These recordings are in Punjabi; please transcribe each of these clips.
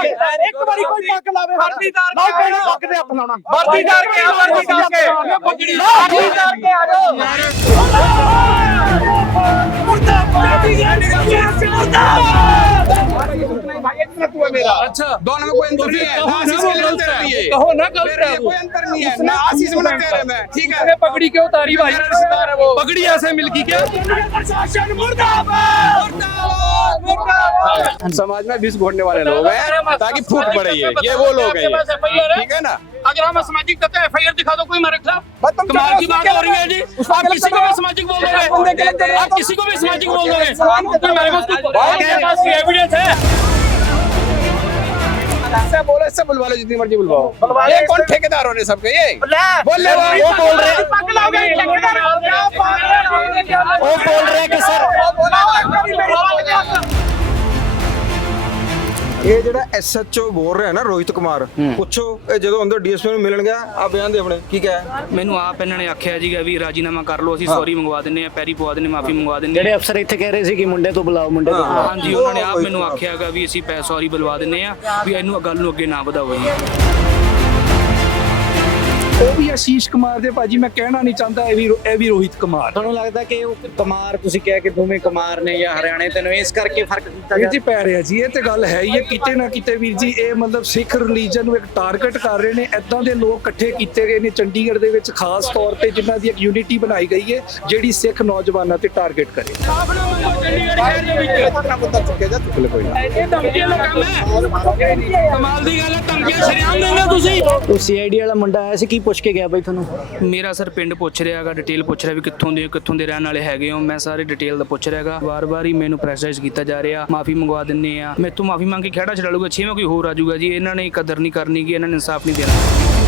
ਇੱਕ ਵਾਰੀ ਕੋਈ ਪੱਗ ਲਾਵੇ ਵਰਦੀਦਾਰ ਨਾ ਕੋਈ ਪੱਗ ਦੇ ਹੱਥ ਲਾਉਣਾ ਵਰਦੀਦਾਰ ਕੇ ਆ ਵਰਦੀਦਾਰ ਕੇ ਵਰਦੀਦਾਰ ਕੇ ਆ ਜਾਓ अच्छा दोनों में कोई अंतर नहीं है आशीष के लिए अंतर नहीं है कहो ना गलत मेरे है लिए वो कोई अंतर नहीं है मैं आशीष में तेरे में ठीक है ये पगड़ी क्यों उतारी भाई मेरा रिश्तेदार है वो पगड़ी ऐसे मिलकी क्या समाज में विष घोड़ने वाले लोग हैं ताकि फूट पड़े ये। ये वो लोग हैं ठीक है ना? अगर हम सामाजिक तत्व एफ़ आई आर दिखा दो कोई हमारे खिलाफ। कमाल की बात हो रही है जी। आप किसी को भी सामाजिक बोल दोगे। आप किसी को भी सामाजिक बोल दोगे। हैं? मेरे पास एविडेंस है। इससे बोलो इससे बुलवा लो जितनी मर्जी बुलवाओ ये कौन ठेकेदार हो रहे सबके ये बोल ले वो बोल रहे हैं वो बोल रहे हैं कि सर ਇਹ ਜਿਹੜਾ ਐਸਐਚਓ ਬੋਲ ਰਿਹਾ ਨਾ ਰੋਹਿਤ ਕੁਮਾਰ ਪੁੱਛੋ ਇਹ ਜਦੋਂ ਅੰਦਰ ਡੀਐਸਪੀ ਨੂੰ ਮਿਲਣ ਗਿਆ ਆ ਬਿਆਨ ਦੇ ਆਪਣੇ ਕੀ ਕਿਹਾ ਮੈਨੂੰ ਆਪ ਇਹਨਾਂ ਨੇ ਆਖਿਆ ਸੀਗਾ ਵੀ ਰਾਜੀਨਾਮਾ ਕਰ ਲਓ ਅਸੀਂ ਸੌਰੀ ਮੰਗਵਾ ਦਿੰਨੇ ਆ ਪੈਰੀ ਪਵਾ ਦਿੰਨੇ ਮਾਫੀ ਮੰਗਵਾ ਦਿੰਨੇ ਜਿਹੜੇ ਅਫਸਰ ਇੱਥੇ ਕਹਿ ਰਹੇ ਸੀ ਕਿ ਮੁੰਡੇ ਤੋਂ ਬੁਲਾਓ ਮੁੰਡੇ ਤੋਂ। ਹਾਂਜੀ ਉਹਨਾਂ ਨੇ ਆਪ ਮੈਨੂੰ ਆਖਿਆਗਾ ਵੀ ਅਸੀਂ ਪੈ ਸੌਰੀ ਬੁਲਵਾ ਦਿੰਨੇ ਆ ਵੀ ਇਹਨੂੰ ਗੱਲ ਨੂੰ ਅੱਗੇ ਨਾ ਵਧਾਓ। ਜੀ ਉਹ ਵੀ ਆਸ਼ੀਸ਼ ਕੁਮਾਰ ਦੇ ਭਾਜੀ ਮੈਂ ਕਹਿਣਾ ਨਹੀਂ ਚਾਹੁੰਦਾ ਇਹ ਵੀ ਇਹ ਵੀ ਰੋਹਿਤ ਕੁਮਾਰ। ਤੁਹਾਨੂੰ ਲੱਗਦਾ ਕਿ ਉਹ ਕੁਮਾਰ ਤੁਸੀਂ ਕਹਿ ਕੇ ਦੋਵੇਂ ਕੁਮਾਰ ਨੇ ਜਾਂ ਹਰਿਆਣੇ ਤੇ ਇਸ ਕਰਕੇ ਫ਼ਰਕ ਕੀਤਾ ਗਿਆ ਜੀ ਪੈ ਰਿਹਾ ਜੀ ਇਹ ਤੇ ਗੱਲ ਹੈ ਹੀ ਹੈ ਕਿਤੇ ਨਾ ਕਿਤੇ ਵੀਰ ਜੀ ਇਹ ਮਤਲਬ ਸਿੱਖ ਰਿਲੀਜਨ ਨੂੰ ਇੱਕ ਟਾਰਗੇਟ ਕਰ ਰਹੇ ਨੇ ਐਦਾਂ ਦੇ ਲੋਕ ਇਕੱਠੇ ਕੀਤੇ ਗਏ ਨੇ ਚੰਡੀਗੜ੍ਹ ਦੇ ਵਿੱਚ ਖਾਸ ਤੌਰ ਤੇ ਜਿਨ੍ਹਾਂ ਦੀ ਇੱਕ ਯੂਨਿਟੀ ਬਣਾਈ ਗਈ ਹੈ ਜਿਹੜੀ ਸਿੱਖ ਨੌਜਵਾਨਾਂ ਤੇ ਟਾਰਗੇਟ ਕਰੇ। ਵਾਲਾ ਕਮਾਲ ਦੀ ਗੱਲ ਹੈ ਧਮਕੀਆਂ ਤੁਸੀਂ। ਉਹ ਵਾਲਾ ਮੁੰਡਾ ਆਇਆ ਸੀ ਕੀ ਪੁੱਛ ਕੇ ਗਿਆ ਬਾਈ ਤੁਹਾਨੂੰ? ਮੇਰਾ ਸਰ ਪਿੰਡ ਪੁੱਛ ਰਿਹਾਗਾ ਡਿਟੇਲ ਪੁੱਛ ਰਿਹਾ ਵੀ ਕਿੱਥੋਂ ਦੇ ਕਿੱਥੋਂ ਦੇ ਰਹਿਣ ਵਾਲੇ ਹੈਗੇ ਹੋ। ਮੈਂ ਸਾਰੇ ਡਿਟੇਲ ਦਾ ਪੁੱਛ ਰਿਹਾਗਾ ਵਾਰ-ਵਾਰ ਹੀ ਮੈਨੂੰ ਪ੍ਰੈਸ਼ਰਾਈਜ਼ ਕੀਤਾ ਜਾ ਰਿਹਾ, ਮਾਫੀ ਮੰਗਵਾ ਦਿੰਨੇ ਆ ਮੇਰੇ ਤੋਂ ਮਾਫੀ ਮੰਗ ਕੇ ਖੜਾ ਛਡਾ ਲੂਗਾ ਛੇਵੇਂ ਕੋਈ ਹੋਰ ਆ ਜਾਊਗਾ ਜੀ। ਇਹਨਾਂ ਨੇ ਕਦਰ ਨਹੀਂ ਕਰਨੀ, ਕਿ ਇਹਨਾਂ ਨੇ ਇਨਸਾਫ ਨਹੀਂ ਦੇਣਾ।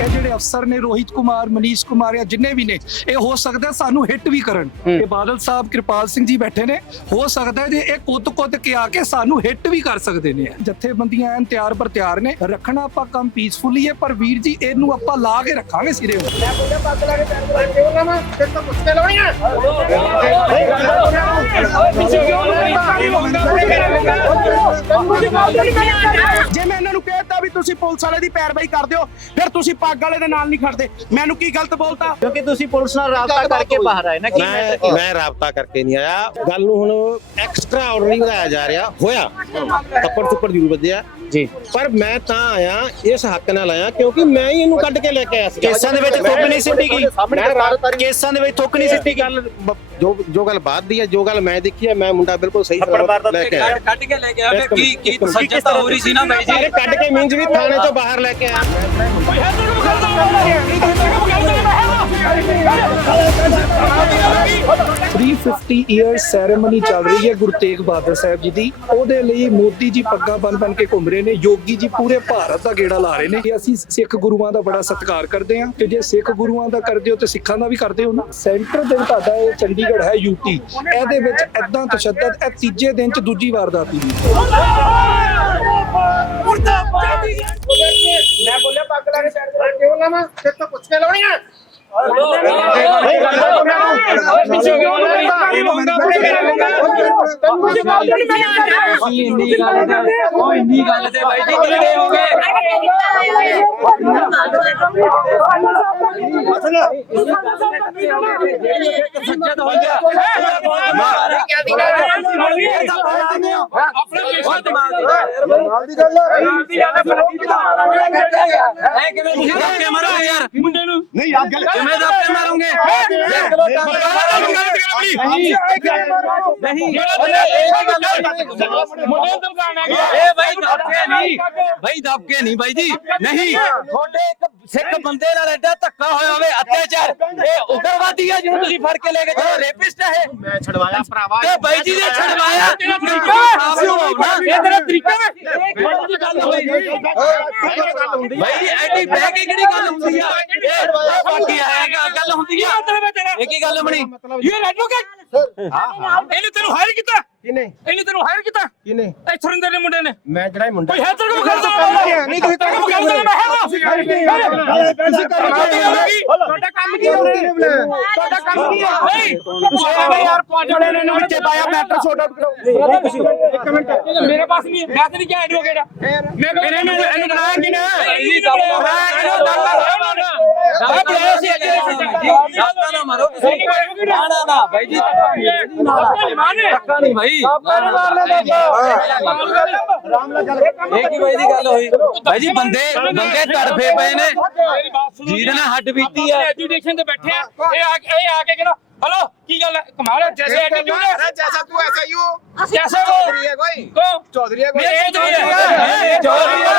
ਇਹ ਜਿਹੜੇ ਅਫਸਰ ਨੇ ਰੋਹਿਤ ਕੁਮਾਰ ਮਨੀਸ਼ ਕੁਮਾਰ ਜਾਂ ਜਿੰਨੇ ਵੀ ਨੇ ਇਹ ਹੋ ਸਕਦਾ ਸਾਨੂੰ ਹਿੱਟ ਵੀ ਕਰਨ। ਇਹ ਬਾਦਲ ਸਾਹਿਬ ਕਿਰਪਾਲ ਸਿੰਘ ਜੀ ਬੈਠੇ ਨੇ ਹੋ ਸਕਦਾ ਜੇ ਇਹ ਕੁੱਤ-ਕੁੱਤ ਕੇ ਆ ਕੇ ਸਾਨੂੰ ਹਿੱਟ ਵੀ ਕਰ ਸਕਦੇ ਨੇ। ਜਥੇਬੰਦੀਆਂ ਐਨ ਤਿਆਰ ਪਰ ਤਿਆਰ ਨੇ ਰੱਖਣਾ ਆਪਾਂ ਕੰਮ ਪੀਸਫੁਲੀ ਹੈ ਪਰ ਵੀਰ ਜੀ ਇਹਨੂੰ ਆਪਾਂ ਲਾ ਕੇ ਰੱਖਾਂਗੇ ਸਿਰੇ ਉੱਤੇ ਜੇ ਮੈਂ ਇਹਨਾਂ ਨੂੰ ਵੀ ਤੁਸੀਂ ਪੁਲਿਸ ਵਾਲੇ ਦੀ ਪੈਰਵਾਈ ਕਰ ਦਿਓ ਫਿਰ ਤੁਸੀਂ ਪੱਗ ਵਾਲੇ ਦੇ ਨਾਲ ਨਹੀਂ ਖੜਦੇ। ਮੈਨੂੰ ਕੀ ਗਲਤ ਬੋਲਤਾ? ਕਿਉਂਕਿ ਤੁਸੀਂ ਪੁਲਿਸ ਨਾਲ ਰਾਬਤਾ ਕਰਕੇ ਬਾਹਰ ਆਏ ਨਾ ਮੈਂ ਮੈਂ ਰਾਬਤਾ ਕਰਕੇ ਨਹੀਂ ਆਇਆ। ਗੱਲ ਨੂੰ ਹੁਣ ਐਕਸਟਰਾ ਆਰਡਨਰੀ ਬਣਾਇਆ ਜਾ ਰਿਹਾ। ਹੋਇਆ। ਥੱਪੜ ਥੁੱਪੜ ਜ਼ਰੂਰ ਵੱਜਿਆ। ਜੀ ਪਰ ਮੈਂ ਤਾਂ ਆਇਆ ਇਸ ਹੱਕ ਨਾਲ ਆਇਆ ਕਿਉਂਕਿ ਮੈਂ ਹੀ ਇਹਨੂੰ ਕੱਢ ਕੇ ਲੈ ਕੇ ਆਇਆ ਸੀ ਕੇਸਾਂ ਦੇ ਵਿੱਚ ਥੁੱਕ ਨਹੀਂ ਸਿੱਟੀ ਗਈ ਕੇਸਾਂ ਦੇ ਵਿੱਚ ਥੁੱਕ ਨਹੀਂ ਸਿੱਟੀ ਗਈ ਜੋ ਜੋ ਗੱਲ ਬਾਤ ਦੀ ਹੈ ਜੋ ਗੱਲ ਮੈਂ ਦੇਖੀ ਹੈ ਮੈਂ ਮੁੰਡਾ ਬਿਲਕੁਲ ਸਹੀ ਸਲਾਮਤ ਲੈ ਕੇ ਆਇਆ ਕੱਢ ਕੇ ਲੈ ਗਿਆ ਫਿਰ ਕੀ ਕੀ ਸੱਜਤਾ ਹੋ ਰਹੀ ਸੀ ਨਾ ਬਾਈ ਸਾਰੇ ਕੱਢ ਕੇ ਮੀਨਸ ਵੀ ਥਾਣੇ ਚੋਂ ਬਾਹਰ ਲੈ ਕੇ ਆਇਆ 350 ਇਅਰਸ ਸੈਰੇਮਨੀ ਚੱਲ ਰਹੀ ਹੈ ਗੁਰੂ ਤੇਗ ਬਹਾਦਰ ਸਾਹਿਬ ਜੀ ਦੀ। ਉਹਦੇ ਲਈ ਮੋਦੀ ਜੀ ਪੱਗਾਂ ਬਨ ਬਨ ਕੇ ਘੁੰਮ ਰਹੇ ਨੇ। ਯੋਗੀ ਜੀ ਪੂਰੇ ਭਾਰਤ ਦਾ ਗੇੜਾ ਲਾ ਰਹੇ ਨੇ। ਕਿ ਅਸੀਂ ਸਿੱਖ ਗੁਰੂਆਂ ਦਾ ਬੜਾ ਸਤਿਕਾਰ ਕਰਦੇ ਹਾਂ। ਤੇ ਜੇ ਸਿੱਖ ਗੁਰੂਆਂ ਦਾ ਕਰਦੇ ਹੋ ਤੇ ਸਿੱਖਾਂ ਦਾ ਵੀ ਕਰਦੇ ਹੋ ਨਾ। ਸੈਂਟਰ ਦੇ ਤੁਹਾਡਾ ਇਹ ਚੰਡੀਗੜ੍ਹ ਹੈ ਯੂਟੀ ਇਹਦੇ ਵਿੱਚ ਐਦਾਂ ਤਸ਼ੱਦਦ ਇਹ ਤੀਜੇ ਦਿਨ ਚ ਦੂਜੀ ਵਾਰਦਾਤ ਹੋਈ। ਮੈਂ ਬੋਲਿਆ ਪੱਗ ਲਾ ਕੇ ਸਾਈਡ ਤੇ ਕਿਉਂ ਲਾਵਾਂ ਫਿਰ ਤਾਂ ਪੁੱਛ ਕੇ ਲਾਉਣੀ ਆ। ਯਾਰ ਮੁੰਡੇ ਨੂੰ ਨਹੀਂ ਆ ਗੱਲ ਕਿਵੇਂ ਧੱਕੇ ਮਾਰੋਗੇ ਨਹੀਂ ਮੁੰਡੇ ਨੂੰ ਧਮਕਾਣਾ ਗਿਆ ਇਹ ਬਾਈ ਧੱਕੇ ਨਹੀਂ ਬਾਈ ਧੱਕੇ ਨਹੀਂ ਬਾਈ ਜੀ ਨਹੀਂ ਤੁਹਾਡੇ ਇੱਕ ਸਿੱਖ ਬੰਦੇ ਨਾਲ ਐਡਾ ਧੱਕਾ ਹੋਇਆ ਹੋਵੇ ਅਤਿਆਚਾਰ ਇਹ ਉਗਰਵਾਦੀ ਹੈ ਜਿਹਨੂੰ ਤੁਸੀਂ ਫੜ ਕੇ ਲੈ ਕੇ ਜਾਓ ਰੇਪਿਸਟ ਹੈ ਇਹ ਮੈਂ ਛਡਵਾਇਆ ਭਰਾਵਾ ਤੇ ਬਾਈ ਜੀ ਨੇ ਛਡਵਾਇਆ ਤੇਰਾ ਤਰੀਕਾ ਇਹ ਤੇਰਾ ਤਰੀਕਾ ਵੇ ਇਹ ਗੱਲ ਹੋਈ ਬਾਈ ਜੀ ਐਡੀ ਬਹਿ ਕੇ ਕਿਹੜੀ ਗੱਲ ਹੁੰਦੀ ਆ ਇਹ ਬਾਕੀ ਹੈਗਾ ਗੱਲ ਹੁੰਦੀ ਆ। ਇਹ ਕੀ ਗੱਲ ਬਣੀ? You advocate? ਇਹਨੇ ਤੈਨੂੰ ਹਾਇਰ ਕੀਤਾ? ਕਿਨੇ ਇਹਨੇ ਤੈਨੂੰ ਹਾਇਰ ਕੀਤਾ? ਕਿਨੇ ਇਹ ਸੁਰਿੰਦਰ ਦੇ ਮੁੰਡੇ ਨੇ। ਮੈਂ ਜਿਹੜਾ ਮੁੰਡਾ? ਕੋਈ ਹੈ ਤੇਰੇ ਕੋਲ ਨਹੀਂ ਤੁਸੀਂ ਤੇਰੇ ਕੋਲ ਗੱਲ ਦਾ ਮੈਂ ਹੈਗਾ ਤੁਹਾਡਾ ਕੰਮ ਕੀ ਹੋ? ਰਿਹਾ ਤੁਹਾਡਾ ਕੰਮ ਕੀ ਹੈ? ਨਹੀਂ। ਯਾਰ ਪਾਜੜੇ ਨੇ ਤੇ ਪਾਇਆ ਮੈਟਰ ਸੋਟ ਆਊਟ ਕਰੋ। ਮੇਰੇ ਪਾਸ ਨਹੀਂ ਹੈ। ਮੈਂ ਤੇ ਨਹੀਂ ਕਿਹਾ ਐਡਵੋਕੇਟ ਮੈਂ ਇਹਨੇ ਇਹਨੂੰ ਇਹਨੂੰ ਬਣਾਇਆ ਕਿ ਨਾ? ਇਹ ਗੱਲ ਆ ਬੁਲਾਇਆ ਸੀ ਅੱਗੇ। ਦੱਸਦਾ ਨਾ ਮਾਰੋ। ਤੁਸੀਂ ਨਾ ਨਾ ਨਾ। ਬਾਈ ਜੀ ਧੱਕਾ ਨਹੀਂ ਭਾਈ ਇਹ ਕੀ ਬਾਈ ਦੀ ਗੱਲ ਹੋਈ ਬਾਈ ਜੀ ਬੰਦੇ ਬੰਦੇ ਤੜਫੇ ਪਏ ਨੇ ਜਿਹਦੇ ਨਾਲ ਹੱਡ ਬੀਤੀ ਆ ਐਜੂਕੇਸ਼ਨ ਤੇ ਬੈਠੇ ਆ ਇਹ ਆ ਕੇ ਇਹ ਆ ਕੇ ਕਹਿੰਦਾ हेलो की गल कमाल है जैसे एटीट्यूड है जैसा तू ऐसा ही हो जैसे वो चौधरी है कोई को चौधरी है कोई ये चौधरी है चौधरी है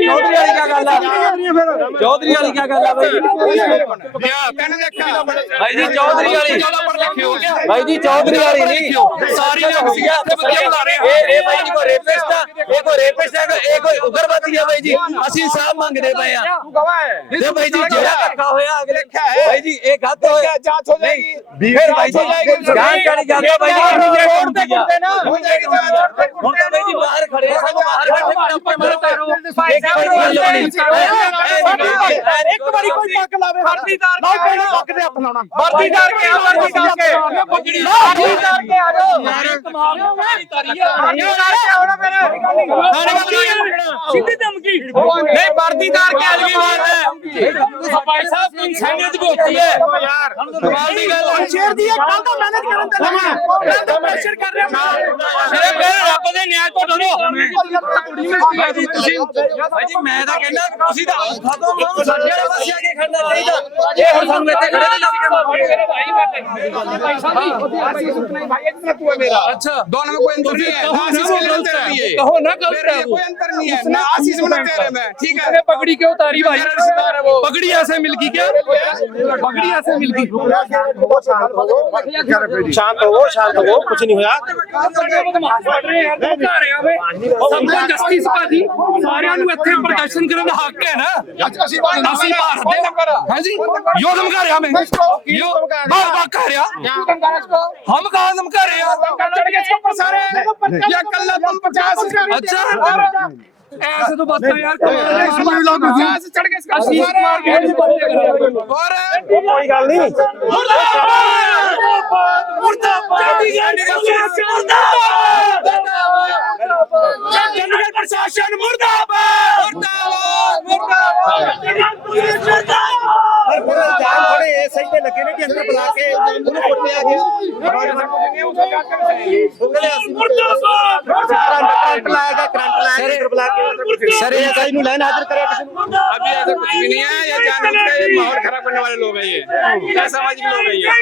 चौधरी वाली क्या गल है चौधरी वाली क्या गल है भाई क्या कहने देखा भाई जी चौधरी वाली ਭਾਈ ਜੀ ਚੌਧਰੀ ਵਾਲੀ ਨਹੀਂ। ਸਾਰੀ ਨੇ ਹੁਸੀਆ ਤੇ ਬੱਚੇ ਬੁਲਾ ਰਹੇ ਇਹ ਇਹ ਭਾਈ ਜੀ ਕੋ ਰੇਪਿਸਟ ਆ। ਇਹ ਕੋ ਰੇਪਿਸਟ ਆ। ਇਹ ਕੋਈ ਉਗਰਵਾਦੀ ਆ ਭਾਈ ਜੀ। ਅਸੀਂ ਸਾਹ ਮੰਗਦੇ ਪਏ ਆ। ਤੂੰ ਗਵਾਹ ਹੈ। ਤੇ ਭਾਈ ਜੀ ਜਿਹੜਾ ਧੱਕਾ ਹੋਇਆ ਅਗਲੇ ਭਾਈ ਜੀ ਇਹ ਗਲਤ ਹੋਇਆ। ਜਾਂਚ ਹੋ ਜਾਏਗੀ। ਫਿਰ ਭਾਈ ਜੀ ਜਾਂਚ ਕਰੀ ਜਾਂਦੀ ਭਾਈ ਜੀ ਰੋਡ ਤੇ ਕਰਦੇ ਨਾ। ਹੁਣ ਤਾਂ ਭਾਈ ਜੀ ਬਾਹਰ ਖੜੇ ਸਾਨੂੰ ਬਾਹਰ ਬੈਠੇ ਟੱਪਰ ਮਾਰੋ। ਇੱਕ ਵਾਰੀ ਕੋਈ ਪੱਕ ਲਾਵੇ ਵਰਦੀਦਾਰ ਨਾ ਕੋਈ ਪੱਕ ਦੇ ਹੱਥ ਲਾਉਣਾ। ਵਰਦੀਦਾਰ ਕਿਹਾ ਵਰਦੀਦਾਰ ਕਰਕੇ ਜੀ ਕਰਕੇ ਆ ਜਾਓ। ਕਮਾਲ ਦੀ ਤਾਰੀ ਆ। ਜੀ ਕਰਕੇ ਆਉਣਾ ਮੇਰੇ ਸਿੱਧੀ ਧਮਕੀ। ਨਹੀਂ ਵਰਦੀ ਕਰਕੇ ਅਗਲੀ ਵਾਰ ਸਪਾਈ ਸਾਹਿਬ ਨੂੰ ਸੈਨਿਕ ਭੋਤੀ ਹੈ। ਯਾਰ ਕਮਾਲ ਦੀ ਗੱਲ ਸ਼ੇਰ ਦੀ ਕੱਲ ਤੋਂ ਮਿਹਨਤ ਕਰਨ ਦਾ ਮੈਂ ਤਾਂ ਪ੍ਰੈਸ਼ਰ ਕਰ ਰਿਹਾ ਮੇਰੇ ਮੇਰੇ ਰੱਬ ਦੇ ਨਿਆਂ ਤੋਂ ਡਰੋ। ਤੁਸੀਂ ਭਾਜੀ ਮੈਂ ਤਾਂ ਕਹਿੰਦਾ ਤੁਸੀਂ ਤਾਂ ਔਖਾ ਤੋਂ ਮੂੰਹ ਸਾਡੇ ਪਾਸੇ ਆ ਕੇ ਖੜਨਾ ਚਾਹੀਦਾ। ਜੇ ਹੁਣ ਸਾਨੂੰ ਇੱਥੇ ਖੜੇ ਨਾ ਲੱਗ ਕੇ ਮਾਰ। अच्छा दोनों में कोई अंतर नहीं है ना आशीष के लिए अंतर नहीं है कहो ना कब मेरे लिए कोई अंतर नहीं है ना आशीष में ना तेरे में ठीक है पगड़ी क्यों उतारी भाई मेरा रिश्तेदार है वो पगड़ी ऐसे मिल गई क्या पगड़ी ऐसे मिल गई शांत हो शांत हो कुछ नहीं हुआ सबको जस्टिस ਭਾਜੀ ਸਾਰਿਆਂ ਨੂੰ ਇੱਥੇ ਪ੍ਰਦਰਸ਼ਨ ਕਰਨ ਦਾ ਹੱਕ ਹੈ ਨਾ ਅਸੀਂ ਭਾਰਤ ਦੇ ਹਾਂਜੀ यो धमका रहा मैं यो बार बार कह रहा हाँ। हम कहा तुम कर रहे हो? या कल तुम पचास अच्छा। ऐसे तो बस यार। चढ़ के कोई गल नहीं। चंडीगढ़ प्रशासन मुर्दाबाद। मुर्दाबाद। मुर्दाबाद। कोई गल नहीं ਮੁਰਦਾਬਾਦ ਮੁਰਦਾਬਾਦ ਮੁਰਦਾਬਾਦ ਜਨਰਲ ਪ੍ਰਸ਼ਾਸਨ ਮੁਰਦਾਬਾਦ ਮੁਰਦਾਬਾਦ जान थोड़े ऐसे ही लगे ने कि अंदर बुला के उन्हें कुटिया ਮੁਰਦਾਬਾਦ करंट लाएगा करंट लाएगा अंदर बुला के सर ये सही नु लाइन हाजिर करे किसी को अभी ऐसा कुछ भी नहीं है ये जानबूझ के ये माहौल खराब करने वाले लोग हैं ये असामाजिक लोग हैं ये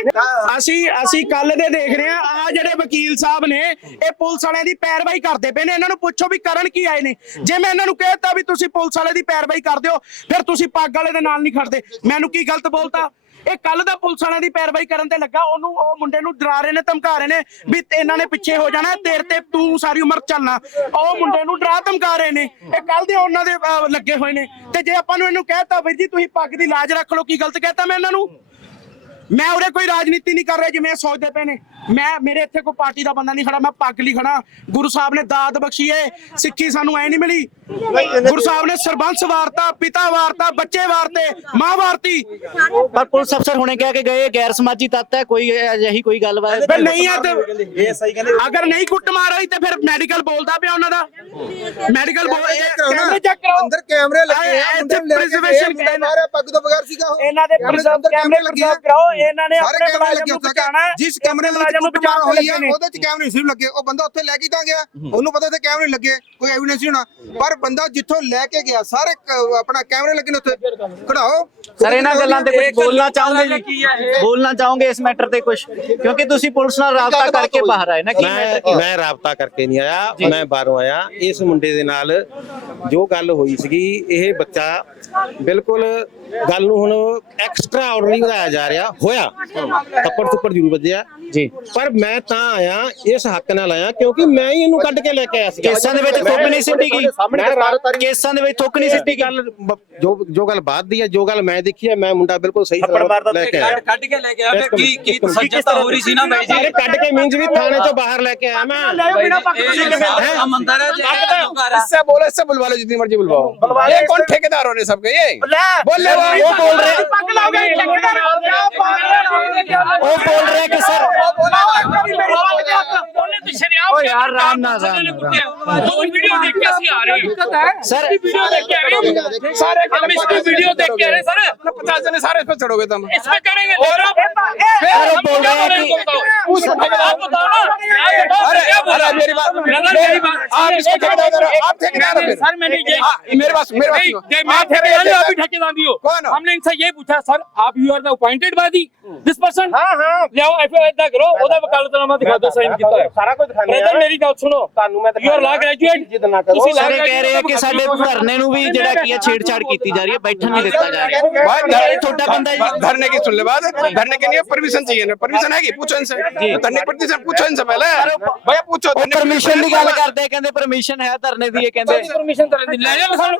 ਅਸੀਂ ਅਸੀਂ ਕੱਲ ਦੇ ਦੇਖ ਰਹੇ ਆ ਆ ਜਿਹੜੇ ਵਕੀਲ ਸਾਹਿਬ ਨੇ ਇਹ ਪੁਲਿਸ ਵਾਲਿਆਂ ਦੀ ਪੈਰਵਾਈ ਕਰਦੇ ਪਏ ਨੇ ਇਹਨਾਂ ਨੂੰ ਪੁੱਛੋ ਵੀ ਕਰਨ ਕੀ ਆਏ ਨੇ ਜੇ ਮੈਂ ਇਹਨਾਂ ਨੂੰ ਕਹਿਤਾ ਵੀ ਤੁਸੀਂ ਪੁਲਿਸ ਵਾਲੇ ਦੀ ਪੈਰਵਾਈ ਕਰਦੇ ਹੋ ਫਿਰ ਤੁਸੀਂ ਪੱਗ ਵਾਲੇ ਦੇ ਨਾਲ ਨਹੀਂ ਖੜਦੇ ਮੈਨੂੰ ਕੀ ਗਲਤ ਬੋਲਤਾ। ਇਹ ਕੱਲ ਦਾ ਪੁਲਿਸ ਵਾਲਿਆਂ ਦੀ ਪੈਰਵਾਈ ਕਰਨ ਤੇ ਲੱਗਾ। ਉਹਨੂੰ ਉਹ ਮੁੰਡੇ ਨੂੰ ਡਰਾ ਰਹੇ ਨੇ ਧਮਕਾ ਰਹੇ ਨੇ ਵੀ ਤੇ ਇਹਨਾਂ ਨੇ ਪਿੱਛੇ ਹੋ ਜਾਣਾ ਤੇਰੇ ਤੇ ਤੂੰ ਸਾਰੀ ਉਮਰ ਚੱਲਣਾ। ਉਹ ਮੁੰਡੇ ਨੂੰ ਡਰਾ ਧਮਕਾ ਰਹੇ ਨੇ। ਇਹ ਕੱਲ ਦੇ ਉਹਨਾਂ ਦੇ ਅਹ, ਲੱਗੇ ਹੋਏ ਨੇ। ਤੇ ਜੇ ਆਪਾਂ ਨੂੰ ਇਹਨੂੰ ਕਹਿਤਾ ਵੀਰ ਜੀ ਤੁਸੀਂ ਪੱਗ ਦੀ ਲਾਜ ਰੱਖ ਲਓ ਕੀ ਗਲਤ ਕਹਿਤਾ ਮੈਂ ਇਹਨਾਂ ਨੂੰ? ਮੈਂ ਉਰੇ ਕੋਈ ਰਾਜਨੀਤੀ ਨਹੀਂ ਕਰ ਰਿਹਾ ਜਿਵੇਂ ਇਹ ਸੋਚਦੇ ਪਏ ਨੇ। ਮੈਂ ਮੇਰੇ ਇੱਥੇ ਕੋਈ ਪਾਰਟੀ ਦਾ ਬੰਦਾ ਨਹੀਂ ਖੜਾ ਮੈਂ ਪੱਗ ਲਈ ਖੜਾ। ਗੁਰੂ ਸਾਹਿਬ ਨੇ ਦਾਤ ਬਖਸ਼ੀ ਏ ਸਿੱਖੀ ਸਾਨੂੰ ਐ ਨਹੀਂ ਮਿਲੀ। ਗੁਰੂ ਸਾਹਿਬ ਨੇ ਸਰਬੰਸ ਵਾਰਤਾ ਪਿਤਾ ਵਾਰਤਾ ਬੱਚੇ ਵਾਰਤੇ ਮਾਂ ਵਾਰਤੀ। ਪਰ ਪੁਲਿਸ ਅਫਸਰ ਹੁਣੇ ਕਹਿ ਕੇ ਗਏ ਗੈਰ ਸਮਾਜੀ ਤੱਤ ਹੈ ਕੋਈ ਅਜਿਹੀ ਕੋਈ ਗੱਲਬਾਤ ਬਈ ਨਹੀਂ ਆ ਤੇ ਅਗਰ ਨਹੀਂ ਕੁੱਟ ਮਾਰ ਹੋਈ ਤੇ ਫਿਰ ਮੈਡੀਕਲ ਬੋਲਦਾ ਪਿਆ ਉਹਨਾਂ ਦਾ। ਮੈਡੀਕਲ ਬੋਲ ਕੈਮਰੇ ਚੈੱਕ ਅੰਦਰ ਕੈਮਰੇ ਲੱਗੇ ਆ ਮੁੰਡੇ ਲੈ ਕੇ ਮਾਰਿਆ ਪੱਗ ਤੋਂ ਬਗੈਰ ਸੀਗਾ ਇਹਨਾਂ ਦੇ ਕੈਮਰੇ ਲੱਗੇ ਕਰਾਓ ਜਿਸ ਕੈਮਰੇ ਨੂੰ ਬਚਾਉਣ ਹੋਈ ਆ। ਉਹਦੇ ਚ ਕੈਮਰੇ ਨਹੀਂ ਸੀ ਲੱਗੇ। ਉਹ ਬੰਦਾ ਉੱਥੇ ਲੈ ਕੇ ਤਾਂ ਗਿਆ। ਉਹਨੂੰ ਪਤਾ ਤੇ ਕੈਮਰੇ ਲੱਗੇ ਕੋਈ ਐਵੀਡੈਂਸ ਨਹੀਂ ਹੋਣਾ। ਪਰ ਬੰਦਾ ਜਿੱਥੋਂ ਲੈ ਕੇ ਗਿਆ ਸਾਰੇ ਆਪਣਾ ਕੈਮਰੇ ਲੱਗੇ ਨੇ ਉੱਥੇ। ਕਢਾਓ। ਸਰ ਇਹਨਾਂ ਗੱਲਾਂ ਤੇ ਕੁਝ ਬੋਲਣਾ ਚਾਹੋਗੇ ਜੀ? ਬੋਲਣਾ ਚਾਹੋਗੇ ਇਸ ਮੈਟਰ ਤੇ ਕੁਝ? ਕਿਉਂਕਿ ਤੁਸੀਂ ਪੁਲਿਸ ਨਾਲ ਰਾਬਤਾ ਕਰਕੇ ਬਾਹਰ ਆਏ ਨਾ ਕੀ ਮੈਟਰ ਕੀ ਮੈਂ ਮੈਂ ਰਾਬਤਾ ਕਰਕੇ ਨਹੀਂ ਆਇਆ ਮੈਂ ਬਾਹਰੋਂ ਆਇਆ। ਇਸ ਮੁੰਡੇ ਦੇ ਨਾਲ ਜੋ ਗੱਲ ਹੋਈ ਸੀਗੀ ਇਹ ਬੱਚਾ ਬਿਲਕੁਲ ਗੱਲ ਨੂੰ ਹੁਣ ਐਕਸਟਰਾ ਆਰਡਨਰੀ ਬਣਾਇਆ ਜਾ ਰਿਹਾ ਹੋਇਆ। ਥੱਪੜ ਥੁੱਪੜ ਜ਼ਰੂਰ ਵੱਜਿਆ। ਜੀ ਪਰ ਮੈਂ ਤਾਂ ਆਇਆ ਇਸ ਹੱਕ ਨਾਲ ਆਇਆ ਕਿਉਂਕਿ ਮੈਂ ਹੀ ਇਹਨੂੰ ਕੱਢ ਕੇ ਲੈ ਕੇ ਆਇਆ ਸੀ ਕੇਸਾਂ ਦੇ ਵਿੱਚ ਥੁੱਕ ਨਹੀਂ ਸਿੱਟੀ ਗਈ ਕੇਸਾਂ ਦੇ ਵਿੱਚ ਥੁੱਕ ਨਹੀਂ ਸਿੱਟੀ ਗਈ ਗੱਲ ਬ- ਜੋ ਜੋ ਗੱਲ ਬਾਤ ਦੀ ਹੈ ਜੋ ਗੱਲ ਮੈਂ ਦੇਖੀ ਹੈ ਮੈਂ ਮੁੰਡਾ ਬਿਲਕੁਲ ਸਹੀ ਸਲਾਮਤ ਲੈ ਕੇ ਆਇਆ ਕੱਢ ਕੱਢ ਕੇ ਲੈ ਕੇ ਆ ਫਿਰ ਕੀ ਕੀ ਸੱਜਤਾ ਹੋ ਰਹੀ ਸੀ ਨਾ ਬਾਈ ਜੀ ਅਰੇ ਕੱਢ ਕੇ ਮੀਨਸ ਵੀ ਥਾਣੇ ਚੋਂ ਬਾਹਰ ਲੈ ਕੇ ਆਇਆ ਮੈਂ ਇਹ ਮੰਦਰ ਹੈ इससे बोलो इससे बुलवा लो जितनी मर्जी बुलवाओ ये कौन ठेकेदार होने सबके ये बोल ले वो बोल रहे ਉਹ ਬੋਲ ਰਿਹਾ ਕਿ ਸਰ ਓ ਯਾਰ ਰਾਮ ਨਾ ਰਾਮ ਵੀਡੀਓ ਦੇਖ ਕੇ ਅਸੀਂ ਆ ਰਹੇ ਹਾਂ ਸਰ वीडियो देख के आ रहे हैं सारे हम इसकी वीडियो देख के आ रहे हैं सर पचास जने सारे इस पे चढ़ोगे तुम इसमें करेंगे और सर वो बोल रहे हैं कि आप बताओ ना अरे अरे मेरी बात ब्रदर मेरी बात आप इसको ठेकेदार हो, आप ठेकेदार हो फिर सर मैंने ये हाँ, मेरे पास मेरे पास नहीं सुनो। ये मैं आप ठेकेदार हूं, आप भी ठेकेदार- ठेकेदार भी हो कौन हो? हमने इनसे ये पूछा सर आप you are the appointed by the this person हां हां ले आओ एफआईआर दा करो ओदा वकालतनामा दिखा दो साइन ਕੀਤਾ ਹੈ ਸਾਰਾ ਕੁਝ ਦਿਖਾਣੇ ब्रदर मेरी ਗੱਲ ਸੁਣੋ ਤੁਹਾਨੂੰ ਮੈਂ ਯੂ ਆਰ ਲਾ ਗ੍ਰੈਜੂਏਟ ਜਿੱਦ ਨਾ ਕਰੋ ਤੁਸੀਂ ਸਰ ਇਹ ਕਹਿ ਰਹੇ ਆ ਕਿ ਸਾਡੇ ਧਰਨੇ ਨੂੰ ਵੀ ਜਿਹੜਾ ਕੀ ਹੈ ਛੇੜਛਾੜ ਕੀਤੀ ਜਾ ਰਹੀ ਹੈ ਬੈਠਣ ਨਹੀਂ ਦਿੱਤਾ जा रहा है भाई ਇਹ ਤੁਹਾਡਾ ਬੰਦਾ ਜੀ धर- धरने की सुन ले बात धरने के लिए परमिशन चाहिए ना परमिशन है कि पूछो इनसे धरने की परमिशन पूछो इनसे पहले भैया पूछो ਉਹ धरने की ਪਰਮਿਸ਼ਨ ਦੀ ਗੱਲ ਕਰਦੇ ਆ, ਕਹਿੰਦੇ ਪਰਮਿਸ਼ਨ ਹੈ ਧਰਨੇ ਦੀ ਇਹ ਕਹਿੰਦੇ परमिशन तरह दी ले जाओ ਸਾਨੂੰ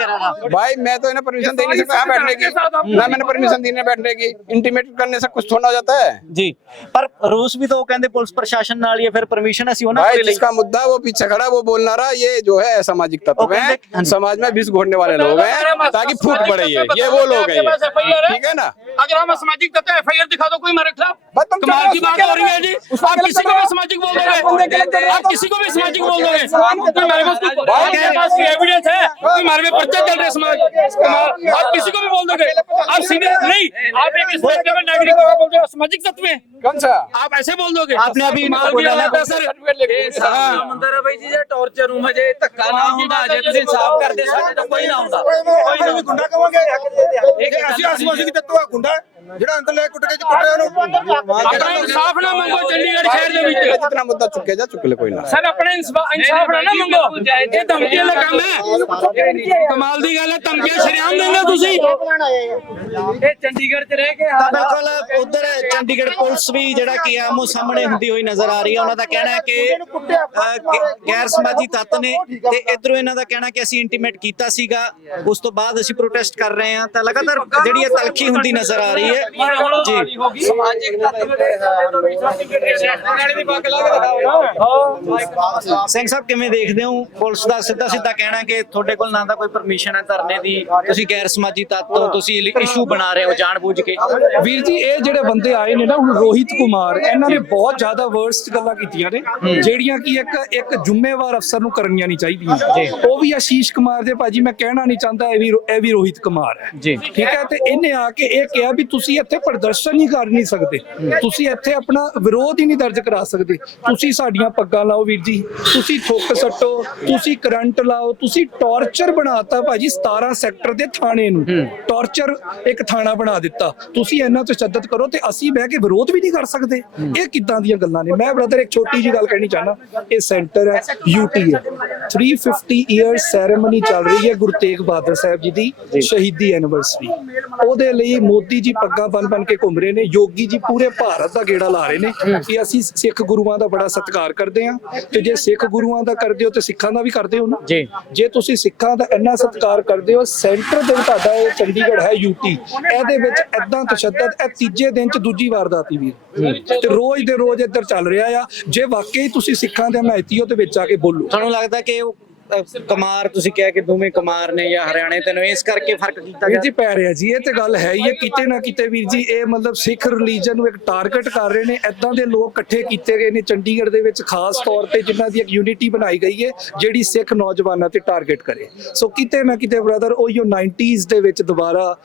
करा था भाई मैं तो इन्हें परमिशन दे नहीं सकता यहाँ बैठने की ना मैंने परमिशन दी ना बैठने की इंटीमेट करने से कुछ थोड़ा हो जाता है जी पर रूस भी तो वो कहते पुलिस प्रशासन ਨਾਲ ਹੀ ਹੈ ਫਿਰ ਪਰਮਿਸ਼ਨ ਅਸੀਂ ਉਹਨਾਂ भाई ਕੋਲ ਲਈ जिसका मुद्दा है वो पीछे खड़ा है, वो बोलना रहा ये जो है सामाजिक तत्व ओके, है हाँ जी। समाज में विष घोड़ने वाले लोग हैं ताकि फूट पड़े ये ये वो लोग हैं ये ठीक है ना अगर हम सामाजिक तत्व आई दिखा दो कोई हमारे खिलाफ कमाल की बात हो रही है जी। आप किसी को भी सामाजिक बोल दोगे? आप किसी को भी सामाजिक बोल दोगे? हैं हमारे पास एविडेंस है? कोई हमारे में पर्चा चल रहा है समाज? आप किसी को भी बोल दोगे? आप सीधे नहीं। आप एक नागरिक बोल रहे हो सामाजिक तत्व में कौन सा आप ऐसे बोल दोगे आपने अभी कमाल की बोला ना, बात है सर ਹਾਂ ਮੰਦਰ ਹੈ ਬਾਈ ਜੀ ਜੇ ਟੌਰਚਰ ਰੂਮ ਹੈ ਜੇ ਧੱਕਾ ਨਾ ਹੁੰਦਾ ਜੇ ਤੁਸੀਂ ਇਨਸਾਫ ਕਰਦੇ ਸਾਡੇ ਤਾਂ ਕੋਈ ਨਾ ਹੁੰਦਾ ਗੁੰਡਾ ਕਵਾਂਗੇ ਇਹ ਅਸੀਂ ਆਸਵਾਸੀ ਦੀ ਤੱਤਵਾ ਗੁੰਡਾ ਜਿਹੜਾ ਅੰਦਰਲੇ ਕੁੱਟ ਚ ਕੁੱਟਿਆ ਉਹਨੂੰ। ਆਪਣਾ ਇਨਸਾਫ ਨਾ ਮੰਗੋ ਚੰਡੀਗੜ੍ਹ ਸ਼ਹਿਰ ਦੇ ਵਿੱਚ। ਇਤਨਾ ਮੁੱਦਾ ਚੁੱਕਿਆ ਜਾ ਚੁੱਕ ਲੈ ਕੋਈ ਨਾ। ਸਰ ਆਪਣਾ ਇਨਸਾਫ ਨਾ ਮੰਗੋ। ਇਹ ਧਮਕੀ ਵਾਲਾ ਕੰਮ ਹੈ। ਕਮਾਲ ਦੀ ਗੱਲ ਹੈ ਧਮਕੀਆਂ ਸ਼ਰਿਆਮ ਦਿੰਦੇ ਤੁਸੀਂ। ਇਹ ਚੰਡੀਗੜ੍ਹ 'ਚ ਰਹਿ ਕੇ ਬਿਲਕੁਲ ਉਧਰ ਚੰਡੀਗੜ੍ਹ ਪੁਲਿਸ ਵੀ ਜਿਹੜਾ ਕੀ ਆਮੋ ਸਾਹਮਣੇ ਹੁੰਦੀ ਹੋਈ ਨਜ਼ਰ ਆ ਰਹੀ ਹੈ। ਉਹਨਾਂ ਦਾ ਕਹਿਣਾ ਹੈ ਕਿ ਗੈਰ ਸਮਾਜੀ ਤੱਤ ਨੇ ਤੇ ਇਧਰੋਂ ਇਹਨਾਂ ਦਾ ਕਹਿਣਾ ਕਿ ਅਸੀਂ ਇੰਟੀਮੇਟ ਕੀਤਾ ਸੀਗਾ। ਉਸ ਤੋਂ ਬਾਅਦ ਅਸੀਂ ਪ੍ਰੋਟੈਸਟ ਕਰ ਰਹੇ ਹਾਂ। ਤਾਂ ਲਗਾਤਾਰ ਜਿਹੜੀ ਇਹ ਤਲਖੀ ਹੁੰਦੀ ਨਜ਼ਰ ਆ ਰਹੀ ਹੈ। ਜੀ। ਸਮਾਜਿਕ ਤੋਂ ਸਿੰਘ ਸਾਹਿਬ ਕਿਵੇਂ ਦੇਖਦੇ ਹੋ? ਪੁਲਿਸ ਦਾ ਸਿੱਧਾ ਸਿੱਧਾ ਕਹਿਣਾ ਕਿ ਤੁਹਾਡੇ ਕੋਲ ਨਾ ਤਾਂ ਕੋਈ ਪਰਮਿਸ਼ਨ ਹੈ ਧਰਨੇ ਦੀ। ਤੁਸੀਂ ਗੈਰ ਸਮਾਜੀ ਤੱਤ ਹੋ ਤੁਸੀਂ ਇਸ਼ੂ ਬਣਾ ਰਹੇ ਹੋ ਜਾਣਬੁੱਝ ਕੇ। ਵੀਰ ਜੀ ਇਹ ਜਿਹੜੇ ਬੰਦੇ ਆਏ ਨੇ ਨਾ ਹੁਣ ਰੋਹਿਤ ਕੁਮਾਰ ਇਹਨਾਂ ਨੇ ਬਹੁਤ ਜ਼ਿਆਦਾ ਵਰਸਟ ਗੱਲਾਂ ਕੀਤੀਆਂ ਨੇ ਜਿਹੜੀਆਂ ਕਿ ਇੱਕ ਇੱਕ ਜ਼ਿੰਮੇਵਾਰ ਅਫਸਰ ਨੂੰ ਕਰਨੀਆਂ ਨਹੀਂ ਚਾਹੀਦੀਆਂ। ਉਹ ਵੀ ਆਸ਼ੀਸ਼ ਕੁਮਾਰ ਦੇ ਭਾਜੀ ਮੈਂ ਕਹਿਣਾ ਨਹੀਂ ਚਾਹੁੰਦਾ ਇਹ ਵੀ ਇਹ ਵੀ ਰੋਹਿਤ ਕੁਮਾਰ ਹੈ। ਜੀ। ਠੀਕ ਹੈ ਤੇ ਇਹਨੇ ਆ ਕੇ ਇਹ ਕਿਹਾ ਵੀ ਤੁਸੀਂ ਇੱਥੇ ਪ੍ਰਦਰਸ਼ਨ ਹੀ ਕਰ ਨਹੀਂ ਸਕਦੇ। ਤੁਸੀਂ ਇੱਥੇ ਆਪਣਾ ਵਿਰੋਧ ਹੀ ਨਹੀਂ ਦਰਜ ਕਰਾ ਸਕਦੇ। ਤੁਸੀਂ ਸਾਡੀਆਂ ਪੱਗਾਂ ਲਾਓ ਵੀਰ ਜੀ ਤੁਸੀਂ ਥੁੱਕ ਸੱਟੋ ਤੁਸੀਂ ਕਰੰਟ ਲਾਓ ਤੁਸੀਂ ਟੌਰਚਰ ਬਣਾਤਾ ਭਾਜੀ 17 ਸੈਕਟਰ ਦੇ ਥਾਣੇ ਨੂੰ। ਟੌਰਚਰ ਇੱਕ ਥਾਣਾ ਬਣਾ ਦਿੱਤਾ। ਤੁਸੀਂ ਇਹਨਾਂ ਤੋਂ ਤਸ਼ੱਦਦ ਕਰੋ ਤੇ ਅਸੀਂ ਬਹਿ ਕੇ ਵਿਰੋਧ ਵੀ ਨਹੀਂ ਕਰ ਸਕਦੇ। ਇਹ ਕਿੱਦਾਂ ਦੀਆਂ ਗੱਲਾਂ ਨੇ? ਮੈਂ ਬ੍ਰਦਰ ਇੱਕ ਛੋਟੀ ਜੀ ਗੱਲ ਕਹਿਣੀ ਚਾਹਨਾ ਇਹ ਸੈਂਟਰ ਹੈ ਯੂਟੀ ਹੈ 350 ਇਅਰ ਸੈਰੇਮਨੀ ਚੱਲ ਰਹੀ ਹੈ ਗੁਰੂ ਤੇਗ ਬਹਾਦਰ ਸਾਹਿਬ ਜੀ ਦੀ ਸ਼ਹੀਦੀ ਐਨੀਵਰਸਰੀ ਉਹਦੇ ਲਈ ਮੋਦੀ ਜੀ ਪੱਗਾਂ ਬੰਨ ਬੰਨ ਕੇ ਘੁੰਮ ਰਹੇ ਨੇ ਯੋਗੀ ਜੀ ਪੂਰੇ ਭਾਰਤ ਦਾ ਗੇੜਾ ਲਾ ਰਹੇ ਨੇ ਕਿ ਅਸੀਂ ਸਿੱਖ ਗੁਰੂਆਂ ਦਾ ਬੜਾ ਸਤਿਕਾਰ ਕਰਦੇ ਹਾਂ ਤੇ ਜੇ ਸਿੱਖ ਗੁਰੂਆਂ ਦਾ ਕਰਦੇ ਹੋ ਤੇ ਸਿੱਖਾਂ ਦਾ ਵੀ ਕਰਦੇ ਹੋ ਨਾ। ਜੀ। ਜੇ ਤੁਸੀਂ ਸਿੱਖਾਂ ਦਾ ਇੰਨਾ ਸਤਿਕਾਰ ਕਰਦੇ ਹੋ ਸੈਂਟਰ ਦੇ ਤੁਹਾਡਾ ਇਹ ਚੰਡੀਗੜ੍ਹ ਹੈ ਯੂਟੀ ਇਹਦੇ ਵਿੱਚ ਐਦਾਂ ਤਸ਼ੱਦਦ ਇਹ ਤੀਜੇ ਦਿਨ ਚ ਦੂਜੀ ਵਾਰਦਾਤ ਹੀ ਵੀਰ। ਤੇ ਰੋਜ਼ ਦੇ ਰੋਜ਼ ਇੱਧਰ ਚੱਲ ਰਿਹਾ ਆ। ਜੇ ਵਾਕਈ ਤੁਸੀਂ ਸਿੱਖਾਂ ਦੇ ਹਮਾਇਤੀ ਹੋ ਤੇ ਵਿੱਚ ਆ ਕੇ ਬੋਲੋ। ਤੁਹਾਨੂੰ ਲੱਗਦਾ ਕਿ ਉਹ ਅ, ਕਮਾਰ ਤੁਸੀਂ ਕਿਹਾ ਕਿ ਦੋਵੇਂ ਕਮਾਰ ਨੇ ਜਾਂ ਹਰਿਆਣੇ ਤੇ ਨੇ ਇਸ ਕਰਕੇ ਫ਼ਰਕ ਕੀਤਾ ਵੀਰ ਗਿਆ। ਜੀ ਪੈ ਰਿਹਾ ਜੀ ਇਹ ਤੇ ਗੱਲ ਹੈ ਹੀ ਹੈ ਕਿਤੇ ਨਾ ਕਿਤੇ ਵੀਰ ਜੀ ਇਹ ਮਤਲਬ ਸਿੱਖ ਰਿਲੀਜਨ ਨੂੰ ਇੱਕ ਟਾਰਗੇਟ ਕਰ ਰਹੇ ਨੇ ਐਦਾਂ ਦੇ ਲੋਕ ਇਕੱਠੇ ਕੀਤੇ ਗਏ ਨੇ ਚੰਡੀਗੜ੍ਹ ਦੇ ਵਿੱਚ ਖਾਸ ਤੌਰ ਤੇ ਜਿਨ੍ਹਾਂ ਦੀ ਇੱਕ ਯੂਨਿਟੀ ਬਣਾਈ ਗਈ ਹੈ ਜਿਹੜੀ ਸਿੱਖ ਨੌਜਵਾਨਾਂ ਤੇ ਟਾਰਗੇਟ ਕਰੇ। ਸੋ ਕਿਤੇ ਨਾ ਕਿਤੇ ਬ੍ਰਦਰ ਉਹ 90s ਦੇ ਵਿੱਚ ਦੁਬਾਰਾ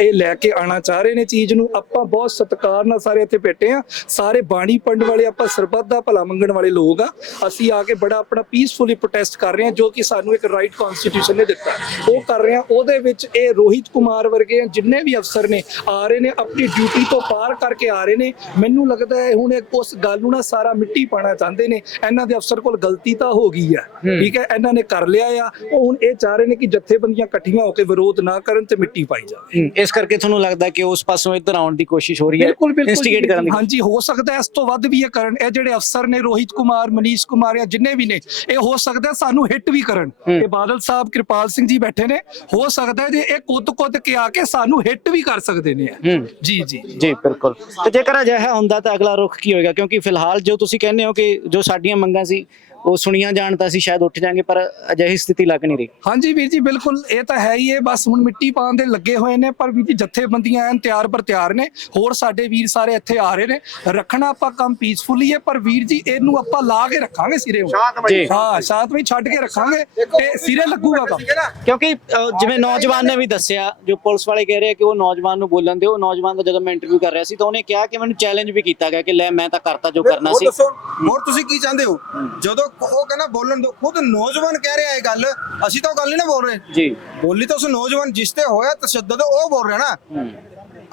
ਇਹ ਲੈ ਕੇ ਆਣਾ ਚਾਹ ਰਹੇ ਨੇ ਚੀਜ਼ ਨੂੰ। ਆਪਾਂ ਬਹੁਤ ਸਤਿਕਾਰ ਨਾਲ ਸਾਰੇ ਇੱਥੇ ਬੈਠੇ ਆ ਸਾਰੇ ਬਾਣੀ ਪੜਨ ਵਾਲੇ ਆਪਾਂ ਸਰਬੱਤ ਦਾ ਭਲਾ ਮੰਗਣ ਵਾਲੇ ਲੋਕ ਆ। ਅਸੀਂ ਆ ਕੇ ਬੜਾ ਆਪਣਾ ਪੀਸਫੁਲੀ ਪ੍ਰੋਟੈਸਟ ਕਰ ਰਹੇ ਹਾਂ ਜੋ ਕਿ ਸਾਨੂੰ ਇੱਕ ਰਾਈਟ ਕਨਸਟੀਟਿਊਸ਼ਨ ਨੇ ਦਿੱਤਾ। ਉਹ ਕਰ ਰਹੇ ਹਾਂ। ਉਹਦੇ ਵਿੱਚ ਇਹ ਰੋਹਿਤ ਕੁਮਾਰ ਵਰਗੇ ਜਿੰਨੇ ਵੀ ਅਫਸਰ ਨੇ ਆ ਰਹੇ ਨੇ ਆਪਣੀ ਡਿਊਟੀ ਤੋਂ ਪਾਰ ਕਰਕੇ ਆ ਰਹੇ ਨੇ। ਮੈਨੂੰ ਲੱਗਦਾ ਹੈ ਹੁਣ ਉਸ ਗੱਲ ਨੂੰ ਨਾ ਸਾਰਾ ਮਿੱਟੀ ਪਾਣਾ ਚਾਹੁੰਦੇ ਨੇ। ਇਹਨਾਂ ਦੇ ਅਫਸਰ ਕੋਲ ਗਲਤੀ ਤਾਂ ਹੋ ਗਈ ਆ। ਠੀਕ ਹੈ ਇਹਨਾਂ ਨੇ ਕਰ ਲਿਆ ਆ। ਉਹ ਹੁਣ ਇਹ ਚਾਹ ਰਹੇ ਨੇ ਕਿ ਜਥੇਬੰਦੀਆਂ ਇਕੱਠੀਆਂ ਹੋ ਕੇ ਵਿਰੋਧ ਨਾ ਕਰਨ ਤੇ ਮਿੱਟੀ ਪਾਈ ਜਾਵੇ। ਇਸ ਕਰਕੇ ਤੁਹਾਨੂੰ ਲੱਗਦਾ ਕਿ ਉਸ ਪਾਸੋਂ ਇੱਧਰ ਆਉਣ ਦੀ ਕੋਸ਼ਿਸ਼ ਹੋ ਰਹੀ ਹੈ? ਬਿਲਕੁਲ ਬਿਲਕੁਲ ਇਨਸਟੀਗੇਟ। ਕਰਨ ਦੀ ਹਾਂਜੀ ਹੋ ਸਕਦਾ ਇਸ ਤੋਂ ਵੱਧ ਵੀ ਇਹ ਕਰਨ। ਇਹ ਜਿਹੜੇ ਅਫਸਰ ਨੇ ਰੋਹਿਤ ਕੁਮਾਰ ਮਨੀਸ਼ ਕੁਮਾਰ ਜਾਂ ਜਿੰਨੇ ਵੀ ਨੇ ਇਹ ਹੋ ਸਕਦਾ ਸਾਨੂੰ ਹਿੱਟ ਵੀ ਕਰਨ। ਇਹ ਬਾਦਲ ਸਾਹਿਬ ਕਿਰਪਾਲ ਸਿੰਘ ਜੀ ਬੈਠੇ ਨੇ। ਹੋ ਸਕਦਾ ਹੈ ਜੇ ਇਹ ਕੁੱਦ ਕੇ ਆ ਕੇ ਸਾਨੂੰ ਹਿੱਟ ਵੀ ਕਰ ਸਕਦੇ ਨੇ। ਜੀ ਜੀ। ਜੀ ਬਿਲਕੁਲ। ਤੇ ਜੇਕਰ ਅਜਿਹਾ ਹੁੰਦਾ ਤਾਂ ਅਗਲਾ ਰੁਖ ਕੀ ਹੋਏਗਾ? ਕਿਉਂਕਿ ਫਿਲਹਾਲ ਜੋ ਤੁਸੀਂ ਕਹਿੰਦੇ ਹੋ ਕਿ ਜੋ ਸਾਡੀਆਂ ਮੰਗਾਂ ਸੀ ਉਹ ਸੁਣੀਆਂ ਜਾਣ ਤਾਂ ਅਸੀਂ ਸ਼ਾਇਦ ਉੱਠ ਜਾਾਂਗੇ ਪਰ ਅਜਿਹੀ ਸਥਿਤੀ ਲੱਗ ਨਹੀਂ ਰਹੀ। ਹਾਂਜੀ ਵੀਰ ਜੀ ਬਿਲਕੁਲ ਇਹ ਤਾਂ ਹੈ ਹੀ ਇਹ ਬਸ ਹੁਣ ਮਿੱਟੀ ਪਾਉਣ ਦੇ ਲੱਗੇ ਹੋਏ ਨੇ ਪਰ ਵੀਰ ਜੀ ਜਥੇਬੰਦੀਆਂ ਐਨ ਤਿਆਰ ਪਰ ਤਿਆਰ ਨੇ ਹੋਰ ਸਾਡੇ ਵੀਰ ਸਾਰੇ ਇੱਥੇ ਆ ਰਹੇ ਨੇ ਰੱਖਣਾ ਆਪਾਂ ਕੰਮ ਪੀਸਫੁਲੀ ਹੈ ਪਰ ਵੀਰ ਜੀ ਇਹਨੂੰ ਆਪਾਂ ਲਾ ਕੇ ਰੱਖਾਂਗੇ ਸਿਰੇ ਹੁਣ। ਹਾਂ ਸ਼ਾਂਤਮਈ ਛੱਡ ਕੇ ਰੱਖਾਂਗੇ ਤੇ ਸਿਰੇ ਲੱਗੂਗਾ ਕੰਮ। ਕਿਉਂਕਿ ਜਿਵੇਂ ਨੌਜਵਾਨ ਨੇ ਵੀ ਦੱਸਿਆ ਜੋ ਪੁਲਿਸ ਵਾਲੇ ਕਹਿ ਰਹੇ ਕਿ ਉਹ ਨੌਜਵਾਨ ਨੂੰ ਬੋਲਣ ਦਿਓ ਨੌਜਵਾਨ ਦਾ ਜਦੋਂ ਮੈਂ ਇੰਟਰਵਿਊ ਕਰ ਰਿਹਾ ਸੀ ਤਾਂ ਉਹਨੇ ਕਿਹਾ ਕਿ ਮੈਨੂੰ ਚੈਲੰਜ ਵੀ ਕੀਤਾ ਗਿਆ ਕਿ ਲੈ ਮੈਂ ਤਾਂ ਕਰਤਾ ਜੋ ਕਰਨਾ ਸੀ। ਹੋਰ ਤੁਸੀਂ ਕੀ ਚਾਹੁੰਦੇ ਹੋ। ਜਦੋਂ ਉਹ ਕਹਿੰਦਾ ਬੋਲਣ ਦੋ ਖੁਦ ਨੌਜਵਾਨ ਕਹਿ ਰਿਹਾ ਇਹ ਗੱਲ। ਅਸੀਂ ਤਾਂ ਉਹ ਗੱਲ ਨਹੀਂ ਨਾ ਬੋਲ ਰਹੇ। ਜੀ। ਬੋਲੀ ਤਾਂ ਉਸ ਨੌਜਵਾਨ ਜਿਸ ਤੇ ਹੋਇਆ ਤਸ਼ੱਦਦ ਉਹ ਬੋਲ ਰਿਹਾ ਨਾ।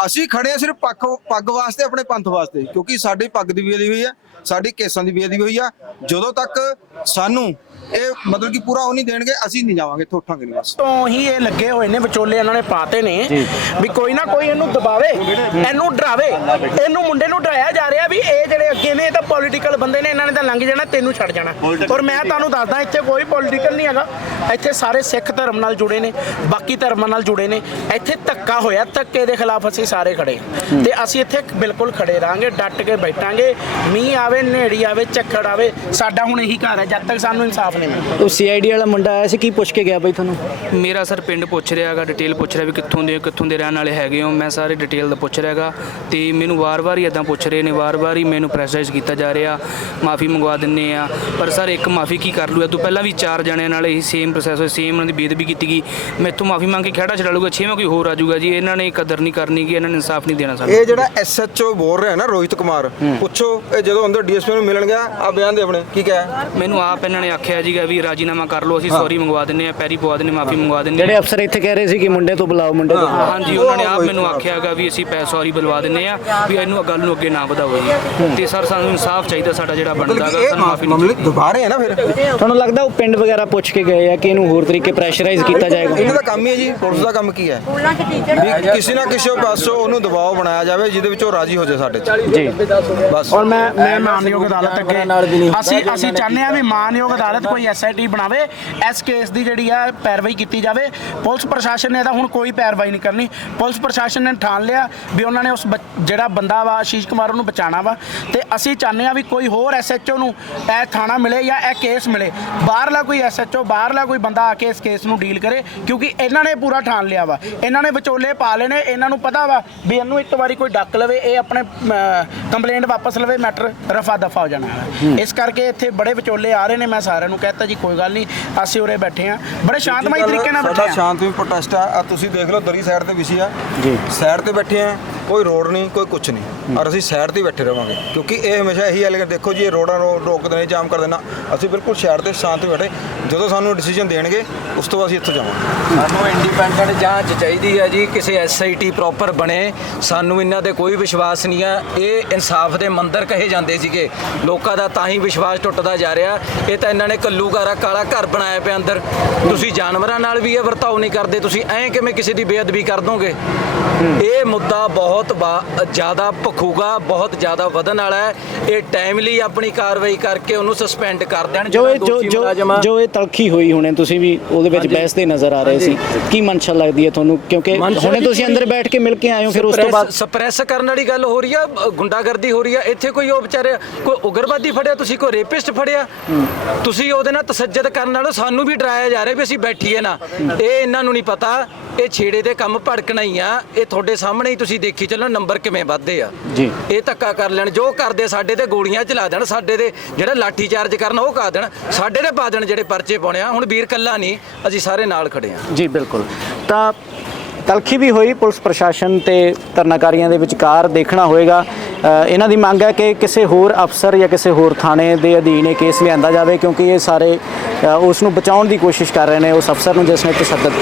ਅਸੀਂ ਖੜੇ ਆ ਸਿਰਫ ਪੱਖ ਪੱਗ ਵਾਸਤੇ ਆਪਣੇ ਪੰਥ ਵਾਸਤੇ ਕਿਉਂਕਿ ਸਾਡੀ ਪੱਗ ਦੀ ਬੇਅਦਬੀ ਹੋਈ ਆ ਸਾਡੀ ਕੇਸਾਂ ਦੀ ਬੇਅਦਬੀ ਹੋਈ ਆ। ਜਦੋਂ ਤੱਕ ਸਾਨੂੰ ਇਹ ਮਤਲਬ ਕਿ ਪੂਰਾ ਉਹ ਨਹੀਂ ਦੇਣਗੇ ਅਸੀਂ ਨਹੀਂ ਜਾਵਾਂਗੇ ਇੱਥੋਂ ਉੱਠਾਂਗੇ ਨਹੀਂ ਬਸ। ਤੋਂ ਹੀ ਇਹ ਲੱਗੇ ਹੋਏ ਨੇ ਵਿਚੋਲੇ ਇਹਨਾਂ ਨੇ ਪਾਤੇ ਨੇ ਵੀ ਕੋਈ ਨਾ ਕੋਈ ਇਹਨੂੰ ਦਬਾਵੇ ਇਹਨੂੰ ਡਰਾਵੇ ਇਹਨੂੰ ਮੁੰਡੇ ਨੂੰ ਡਰਾਇਆ ਜਾ ਰਿਹਾ ਵੀ ਇਹ ਜਿਹੜੇ ਅੱਗੇ ਨੇ ਇਹ ਤਾਂ ਪੋਲੀਟੀਕਲ ਬੰਦੇ ਨੇ ਇਹਨਾਂ ਨੇ ਤਾਂ ਲੰਘ ਜਾਣਾ ਤੈਨੂੰ ਛੱਡ ਜਾਣਾ। ਔਰ ਮੈਂ ਤੁਹਾਨੂੰ ਦੱਸਦਾ ਇੱਥੇ ਕੋਈ ਪੋਲੀਟੀਕਲ ਨਹੀਂ ਹੈਗਾ। ਇੱਥੇ ਸਾਰੇ ਸਿੱਖ ਧਰਮ ਨਾਲ ਜੁੜੇ ਨੇ ਬਾਕੀ ਧਰਮਾਂ ਨਾਲ ਜੁੜੇ ਨੇ। ਇੱਥੇ ਧੱਕਾ ਹੋਇਆ ਧੱਕੇ ਦੇ ਖਿਲਾਫ ਅਸੀਂ ਸਾਰੇ ਖੜੇ। ਤੇ ਅਸੀਂ ਇੱਥੇ ਬਿਲਕੁਲ ਖੜੇ ਰਹਾਂਗੇ ਡਟ ਕੇ ਬੈਠਾਂਗੇ ਮੀਂਹ ਆਵੇ ਨੇੜੀ ਆਵੇ ਝੱਖੜ ਆਵੇ ਸਾਡਾ ਹੁਣ ਇਹੀ ਘਰ ਹੈ ਜਦ ਤੱਕ ਸਾਨੂੰ ਇਨਸਾਫ ਮਿਲਦਾ ਉਹ ਸੀਆਈਡੀ ਵਾਲਾ ਮੁੰਡਾ ਆਇਆ ਸੀ ਕੀ ਪੁੱਛ ਕੇ ਗਿਆ ਬਈ ਤੁਹਾਨੂੰ? ਮੇਰਾ ਸਰ ਪਿੰਡ ਪੁੱਛ ਰਿਹਾ ਹੈਗਾ ਡਿਟੇਲ ਪੁੱਛ ਰਿਹਾ ਵੀ ਕਿੱਥੋਂ ਦੇ ਕਿੱਥੋਂ ਦੇ ਰਹਿਣ ਵਾਲੇ ਹੈਗੇ ਹੋ। ਮੈਂ ਸਾਰੇ ਡਿਟੇਲ ਦਾ ਪੁੱਛ ਰਿਹਾ ਹੈਗਾ ਤੇ ਮੈਨੂੰ ਵਾਰ-ਵਾਰ ਹੀ ਇਦਾਂ ਪੁੱਛ ਰਹੇ ਨੇ ਵਾਰ-ਵਾਰ ਹੀ ਮੈਨੂੰ ਪ੍ਰੈਸ਼ਰਾਈਜ਼ ਕੀਤਾ ਜਾ ਰਿਹਾ ਮਾਫੀ ਮੰਗਵਾ ਦਿੰਨੇ ਆ। ਪਰ ਸਰ ਇੱਕ ਮਾਫੀ ਕੀ ਕਰ ਲੂਗਾ? ਤੂੰ ਪਹਿਲਾਂ ਵੀ ਚਾਰ ਜਣਿਆਂ ਨਾਲ ਇਹ ਸੇਮ ਪ੍ਰੋਸੈਸ ਹੋਇਆ ਸੇਮ ਉਹਨਾਂ ਦੀ ਬੇਦਬੀ ਕੀਤੀ ਗਈ। ਮੈਥੋਂ ਮਾਫੀ ਮੰਗ ਕੇ ਖਹਿੜਾ ਛਡਾ ਲੂਗਾ ਛੇਵਾਂ ਕੋਈ ਹੋਰ ਆ ਜਾਊਗਾ ਜੀ। ਇਹਨਾਂ ਨੇ ਕਦਰ ਨਹੀਂ ਕਰਨੀ ਕਿ ਇਹਨਾਂ ਨੇ ਇਨਸਾਫ ਨਹੀਂ ਦੇਣਾ ਸਾਨੂੰ। ਇਹ ਜਿਹੜਾ ਐਸਐਚਓ ਬੋਲ ਰਿਹਾ ਨਾ ਰੋਹਿਤ ਕੁਮਾਰ ਪੁੱਛੋ ਇਹ ਜਦੋਂ ਅੰਦਰ ਡੀਐਸਪੀ ਨੂੰ ਮਿਲਣ ਗਿਆ ਆ ਬਿਆਨ ਦੇ ਆਪਣੇ ਕੀ ਕਿਹਾ? ਮੈਨੂੰ ਆਪ ਇਹਨਾਂ ਨੇ ਆਖਿਆ ਜੀਗਾ ਵੀ ਰਾਜੀਨਾਮਾ ਕਰ ਲਓ ਅਸੀਂ ਸੌਰੀ ਮੰਗਵਾ ਦਿੰਨੇ ਆ ਪੈਰੀ ਪਵਾ ਦਿੰਨੇ ਮਾਫੀ ਮੰਗਵਾ ਦਿੰਨੇ ਜਿਹੜੇ ਅਫਸਰ ਇੱਥੇ ਕਹਿ ਰਹੇ ਸੀ ਕਿ ਮੁੰਡੇ ਤੋਂ ਬੁਲਾਓ ਮੁੰਡੇ ਤੋਂ ਬੁਲਾਓ। ਹਾਂਜੀ ਉਹਨਾਂ ਨੇ ਆਪ ਮੈਨੂੰ ਆਖਿਆ ਹੈਗਾ ਵੀ ਅਸੀਂ ਪੈ ਸੌਰੀ ਬੁਲਵਾ ਦਿੰਨੇ ਆ ਵੀ ਇਹਨੂੰ ਗੱਲ ਨੂੰ ਅੱਗੇ ਨਾ ਵਧਾਓ ਜੀ। ਤੇ ਸਰ ਸਾਨੂੰ ਇਨਸਾਫ ਚਾਹੀਦਾ ਸਾਡਾ ਜਿਹੜਾ ਬਣਦਾ ਮਤਲਬ ਕਿ ਹੈਗਾ ਇਹ ਸਾਨੂੰ ਮਾਫੀ ਨਹੀਂ ਮਾਮਲੇ ਦੁਬਾਰੇ ਹੈ ਨਾ ਫਿਰ? ਤੁਹਾਨੂੰ ਲੱਗਦਾ ਉਹ ਪਿੰਡ ਵਗੈਰਾ ਪੁੱਛ ਕੇ ਗਏ ਆ ਕਿ ਇਹਨੂੰ ਹੋਰ ਤਰੀਕੇ ਪ੍ਰੈਸ਼ਰਾਈਜ਼ ਕੀਤਾ ਜਾਏਗਾ? ਇਹਨਾਂ ਦਾ ਕੰਮ ਹੀ ਹੈ ਜੀ ਪੁਲਿਸ ਦਾ ਕੰਮ ਕੀ ਹੈ? ਵੀ ਕਿਸੇ ਨਾ ਕਿਸੇ ਪਾਸੋਂ ਉਹਨੂੰ ਦਬਾਅ ਬਣਾਇਆ ਜਾਵੇ ਜਿਹਦੇ ਵਿੱਚ ਉਹ ਰਾਜੀ ਹੋ ਜਾਏ ਸਾਡੇ ਚ। ਜੀ। ਬਸ। ਔਰ ਮੈਂ ਮੈਂ ਮਾਨਯੋਗ ਅਦਾਲਤ ਅੱਗੇ ਅਸੀਂ ਅਸੀਂ ਚਾਹੁੰਦੇ ਆ ਵੀ ਮਾਨਯੋਗ ਅਦਾਲਤ ਕੋਈ ਐਸਆਈਟੀ ਬਣਾਵੇ ਇਸ ਕੇਸ ਦੀ ਜਿਹੜੀ ਆ ਪੈਰਵਾਈ ਕੀਤੀ ਜਾਵੇ। ਪੁਲਿਸ ਪ੍ਰਸ਼ਾਸਨ ਨੇ ਤਾਂ ਹੁਣ ਕੋਈ ਪੈਰਵਾਈ ਨਹੀਂ ਕਰਨੀ। ਪੁਲਿਸ ਪ੍ਰਸ਼ਾਸਨ ਨੇ ਠਾਣ ਲਿਆ ਵੀ ਉਹਨਾਂ ਨੇ ਉਸ ਜਿਹੜਾ ਬੰਦਾ ਵਾ ਆਸ਼ੀਸ਼ ਕੁਮਾਰ ਉਹਨੂੰ ਬਚਾਉਣਾ ਵਾ। ਤੇ ਅਸੀਂ ਚਾਹੁੰਦੇ ਆ ਵੀ ਕੋਈ ਹੋਰ ਐਸਐਚਓ ਨੂੰ ਇਹ ਥਾਣਾ ਮਿਲੇ ਜਾਂ ਇਹ ਕੇਸ ਮਿਲੇ। ਬਾਹਰਲਾ ਕੋਈ ਐਸਐਚਓ ਬਾਹਰਲਾ ਕੋਈ ਬੰਦਾ ਆ ਕੇ ਇਸ ਕੇਸ ਨੂੰ ਡੀਲ ਕਰੇ ਕਿਉਂਕਿ ਇਹਨਾਂ ਨੇ ਪੂਰਾ ਠਾਣ ਲਿਆ ਵਾ। ਇਹਨਾਂ ਨੇ ਵਿਚੋਲੇ ਪਾ ਲਏ ਨੇ ਇਹਨਾਂ ਨੂੰ ਪਤਾ ਵਾ ਵੀ ਇਹਨੂੰ ਇੱਕ ਵਾਰੀ ਕੋਈ ਡੱਕ ਲਵੇ ਇਹ ਆਪਣੇ ਕੰਪਲੇਂਟ ਵਾਪਸ ਲਵੇ ਮੈਟਰ ਰਫਾ ਦਫਾ ਹੋ ਜਾਣਾ। ਇਸ ਕਰਕੇ ਇੱਥੇ ਬੜੇ ਵਿਚੋਲੇ ਆ ਰਹੇ ਨੇ ਮੈਂ ਸਾਰਿਆਂ ਨੂੰ ਕਹਿਤਾ ਜੀ ਕੋਈ ਗੱਲ ਨਹੀਂ ਅਸੀਂ ਉਰੇ ਬੈਠੇ ਆ ਬੜੇ ਸ਼ਾਂਤਮਈ ਤਰੀਕੇ ਨਾਲ ਸਾਡਾ ਬੈਠੇ ਆ ਸ਼ਾਂਤਮਈ ਪ੍ਰੋਟੈਸਟ ਆ। ਤੁਸੀਂ ਦੇਖ ਲਓ ਦਰੀ ਸਾਈਡ ਤੇ ਵਿਛੀ ਆ। ਜੀ। ਸਾਈਡ ਤੇ ਬੈਠੇ ਆ ਕੋਈ ਰੋਡ ਨਹੀਂ ਕੋਈ ਕੁਝ ਨਹੀਂ। ਔਰ ਅਸੀਂ ਸਾਈਡ ਤੇ ਹੀ ਬੈਠੇ ਰਵਾਂਗੇ ਕਿਉਂਕਿ ਇਹ ਹਮੇਸ਼ਾ ਇਹੀ ਹਾਲ ਦੇਖੋ ਜੀ ਇਹ ਰੋਡਾਂ ਰੋਕਦੇ ਨੇ ਜਾਮ ਕਰ ਦੇਣਾ ਅਸੀਂ ਬਿਲਕੁਲ ਸਾਈਡ ਤੇ ਸ਼ਾਂਤ ਤੇ ਬੈਠੇ। ਜਦੋਂ ਸਾਨੂੰ ਡਿਸੀਜਨ ਦੇਣਗੇ ਉਸ ਤੋਂ ਬਾਅਦ ਅਸੀਂ ਇੱਥੋਂ ਜਾਵਾਂਗੇ। ਸਾਨੂੰ ਇੰਡੀਪੈਂਡੈਂਟ ਜਾਂਚ ਚਾਹੀਦੀ ਹੈ ਜੀ ਕਿਸੇ ਐਸਆਈਟੀ ਪ੍ਰੋਪਰ ਬਣੇ। ਸਾਨੂੰ ਇਹਨਾਂ ਤੇ ਕੋਈ ਵਿਸ਼ਵਾਸ ਨਹੀਂ ਆ। ਇਹ ਇਨਸਾਫ ਦੇ ਮੰਦਰ ਕਹੇ ਜਾਂਦੇ ਸੀਗੇ। ਲੋਕਾਂ ਦਾ ਤਾਂ ਹੀ ਵਿਸ਼ਵਾਸ ਟੁੱਟਦਾ ਜਾ ਰਿਹਾ। ਇਹ ਤਾਂ ਇਹਨਾਂ ਨੇ ਕੱਲੂਕਾਰਾ ਕਾਲਾ ਘਰ ਬਣਾਇਆ ਪਿਆ ਅੰਦਰ। ਤੁਸੀਂ ਜਾਨਵਰਾਂ ਨਾਲ ਵੀ ਇਹ ਵਰਤਾਓ ਨਹੀਂ ਕਰਦੇ ਤੁਸੀਂ ਐਂ ਕਿਵੇਂ ਕਿਸੇ ਦੀ ਬੇਅਦਬੀ ਕਰ ਦੋਗੇ? ਇਹ ਮੁੱਦਾ ਬਹੁਤ ਜ਼ਿਆਦਾ ਭੁੱਖ ਭਖੂਗਾ ਬਹੁਤ ਜ਼ਿਆਦਾ ਵਧਣ ਵਾਲਾ ਹੈ। ਇਹ ਟਾਈਮਲੀ ਆਪਣੀ ਕਾਰਵਾਈ ਕਰਕੇ ਉਹਨੂੰ ਸਸਪੈਂਡ ਕਰ ਦੇਣ ਜੋ ਜੋ ਜੋ ਇਹ ਤਲਖੀ ਹੋਈ ਹੁਣੇ ਤੁਸੀਂ ਵੀ ਉਹਦੇ ਵਿੱਚ। ਬਹਿਸਦੇ ਨਜ਼ਰ ਆ ਰਹੇ ਸੀ। ਕੀ ਮਨਸ਼ਾ ਲੱਗਦੀ ਹੈ ਤੁਹਾਨੂੰ? ਕਿਉਂਕਿ ਹੁਣੇ ਤੁਸੀਂ ਅੰਦਰ ਬੈਠ ਕੇ ਮਿਲ ਕੇ ਆਏ ਹੋ ਫਿਰ ਉਸ ਤੋਂ ਬਾਅਦ ਸਪਰੈਸ ਕਰਨ ਵਾਲੀ ਗੱਲ ਹੋ ਰਹੀ ਆ ਗੁੰਡਾਗਰਦੀ ਹੋ ਰਹੀ ਆ। ਇੱਥੇ ਕੋਈ ਉਹ ਵਿਚਾਰੇ ਕੋਈ ਉਗਰਵਾਦੀ ਫੜਿਆ ਤੁਸੀਂ ਕੋਈ ਰੇਪਿਸਟ ਫੜਿਆ? ਤੁਸੀਂ ਉਹਦੇ ਨਾਲ ਤਸੱਜਦ ਕਰਨ ਨਾਲੋਂ ਸਾਨੂੰ ਵੀ ਡਰਾਇਆ ਜਾ ਰਿਹਾ ਵੀ ਅਸੀਂ ਬੈਠੀਏ ਨਾ। ਇਹ ਇਹਨਾਂ ਨੂੰ ਨਹੀਂ ਪਤਾ ਇਹ ਛੇੜੇ ਦੇ ਕੰਮ ਭੜਕਣਾ ਹੀ ਆ। ਇਹ ਤੁਹਾਡੇ ਸਾਹਮਣੇ ਹੀ ਤੁਸੀਂ ਦੇਖੀ ਚੱਲੋ ਨੰਬਰ ਕਿਵੇਂ ਵੱਧਦੇ ਆ। ਜੀ। ਇਹ ਧੱਕਾ ਕਰ ਲੈਣ ਜੋ ਕਰਦੇ ਸਾਡੇ ਤੇ ਗੋਲੀਆਂ ਚਲਾ ਦੇਣ ਸਾਡੇ ਤੇ ਜਿਹੜਾ ਲਾਠੀ ਚਾਰਜ ਕਰਨਾ ਉਹ ਕਰ ਦੇਣ ਸਾਡੇ ਤੇ ਪਾ ਦੇਣ ਜਿਹੜੇ ਪਰਚੇ ਪਾਉਣੇ ਆ। ਹੁਣ ਵੀਰ ਕੱਲਾ ਨਹੀਂ ਅਸੀਂ ਸਾਰੇ ਨਾਲ ਖੜੇ ਆ। ਜੀ ਬਿਲਕੁਲ। ਤਾਂ ਤਲਖੀ ਵੀ ਹੋਈ ਪੁਲਿਸ ਪ੍ਰਸ਼ਾਸਨ ਤੇ ਧਰਨਾਕਾਰੀਆਂ ਦੇ ਵਿਚਕਾਰ ਦੇਖਣਾ ਹੋਏਗਾ। ਇਹਨਾਂ ਦੀ ਮੰਗ ਹੈ ਕਿ ਕਿਸੇ ਹੋਰ ਅਫਸਰ ਜਾਂ ਕਿਸੇ ਹੋਰ ਥਾਣੇ ਦੇ ਅਧੀਨ ਇਹ ਕੇਸ ਲਿਆਂਦਾ ਜਾਵੇ ਕਿਉਂਕਿ ਇਹ ਸਾਰੇ ਉਸ ਨੂੰ ਬਚਾਉਣ ਦੀ ਕੋਸ਼ਿਸ਼ ਕਰ ਰਹੇ ਨੇ ਉਸ ਅਫਸਰ ਨੂੰ ਜਿਸ ਨੇ ਤਸ਼ੱਦਦ ਕੀਤਾ।